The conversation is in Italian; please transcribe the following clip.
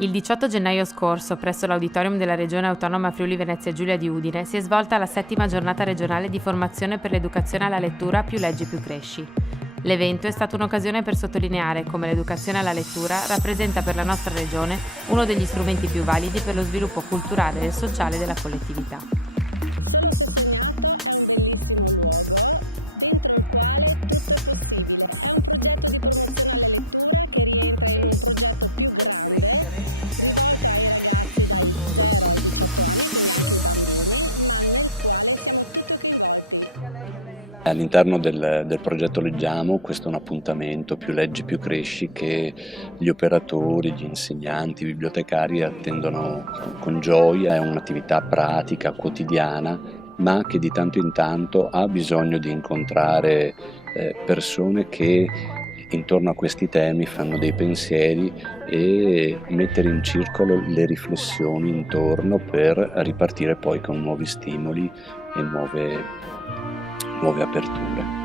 Il 18 gennaio scorso, presso l'Auditorium della Regione Autonoma Friuli Venezia Giulia di Udine, si è svolta la 7ª giornata regionale di formazione per l'educazione alla lettura Più leggi più cresci. L'evento è stata un'occasione per sottolineare come l'educazione alla lettura rappresenta per la nostra regione uno degli strumenti più validi per lo sviluppo culturale e sociale della collettività. All'interno del progetto Leggiamo, questo è un appuntamento Più leggi più cresci che gli operatori, gli insegnanti, i bibliotecari attendono con gioia. È un'attività pratica, quotidiana, ma che di tanto in tanto ha bisogno di incontrare persone che intorno a questi temi fanno dei pensieri e mettere in circolo le riflessioni intorno per ripartire poi con nuovi stimoli e nuove aperture.